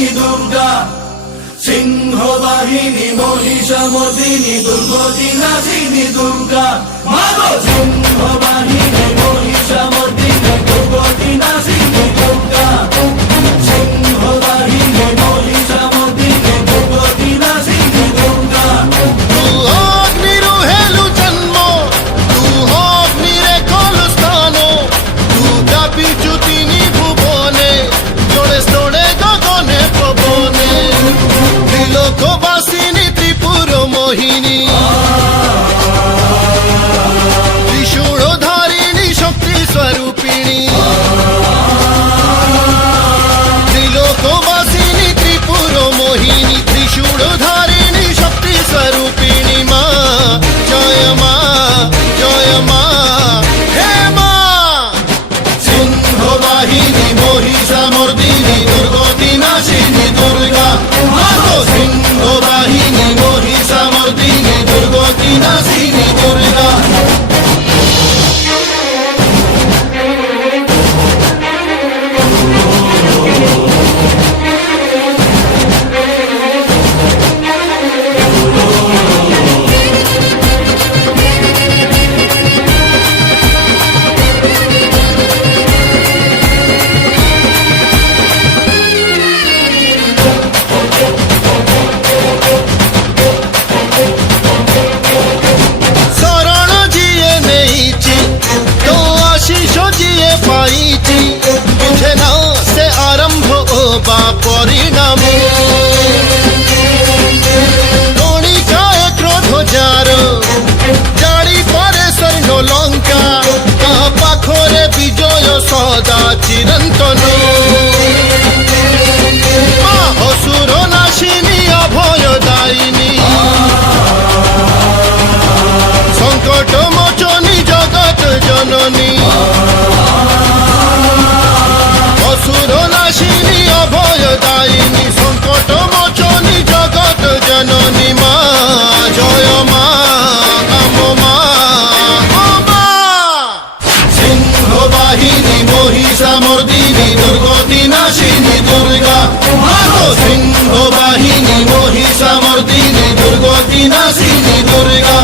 সিংহবাহিনী দুর্গা, সিংহবাহিনী মহিষামর্দিনী দুর্গতিনাশিনী দুর্গা, মাগো সিংহবাহিনী মহিষামর্দিনী দুর্গতিনাশিনী দুর্গা, সিংহবাহিনী মহিষামর্দিনী দুর্গতিনাশিনী দুর্গা। লোকবাসিনী ত্রিপুর মোহিনী, ত্রিশূলধারিণী শক্তি স্বরূপিণী, ত্রিলোকবাসিনী ত্রিপুর মোহিনী, ত্রিশূলধারিণী শক্তি স্বরূপিণী মা, জয় মা, জয় মা, হে মা। সিংহবাহিনী মহিষামর্দিনী দুর্গতিনাশিনী দুর্গা, সিংহবাহিনী মহিষামর্দিনী দুর্গতিনাশিনী দুর্গা। বুঝে না সে আরম্ভ ও বা পরিণাম, গণিকায় ক্রোধ যার জাড়ি পারে স্বর্ণ লঙ্কা, তা পাখরে বিজয় সদা চিরন্তন, মা অসুর নাশিনী অভয়দায়িনী, সংকট মোচনী জগৎ জননী, অসুর নাশিনী অভয়দায়িনী, সংকট মোচনী জগৎ জননী মা, জয় মা, কাম মা, ও মা। সিংহবাহিনী মহিষামর্দিনী দুর্গতিনাশিনী দুর্গা, সিংহবাহিনী মহিষামর্দিনী দুর্গতিনাশিনী দুর্গা।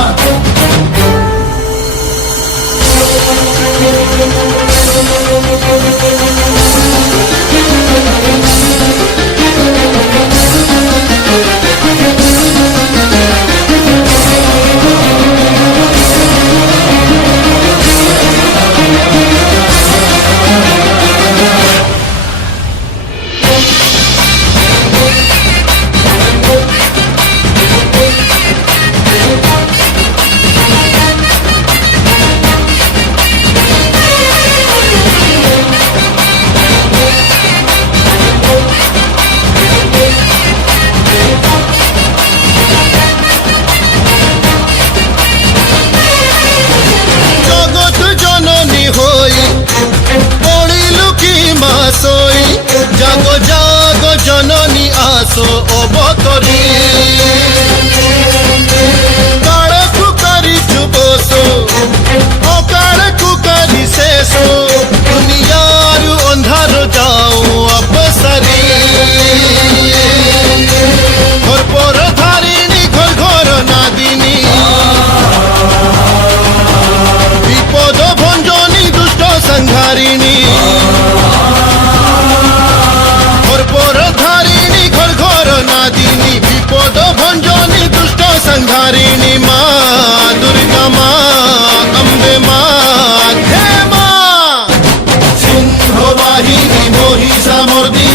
জাগো জাগো জননী আসো অবতরী, কাড়কু করিছু বসো অকাড়কু করি শেষ, দুনিয়ারু অন্ধার যাও অপসরি, ঘর পর ধারিণী ঘর ঘর নাদিনী, বিপদ ভঞ্জনী দুষ্ট সংহারিণী, ধারিণী ঘর ঘর নাদিনী, বিপদ ভঞ্জনী দুষ্ট সংহারিণী মা, দুর্গা মা, অম্বে মা, হে মা। সিংহবাহিনী মহিষামর্দিনী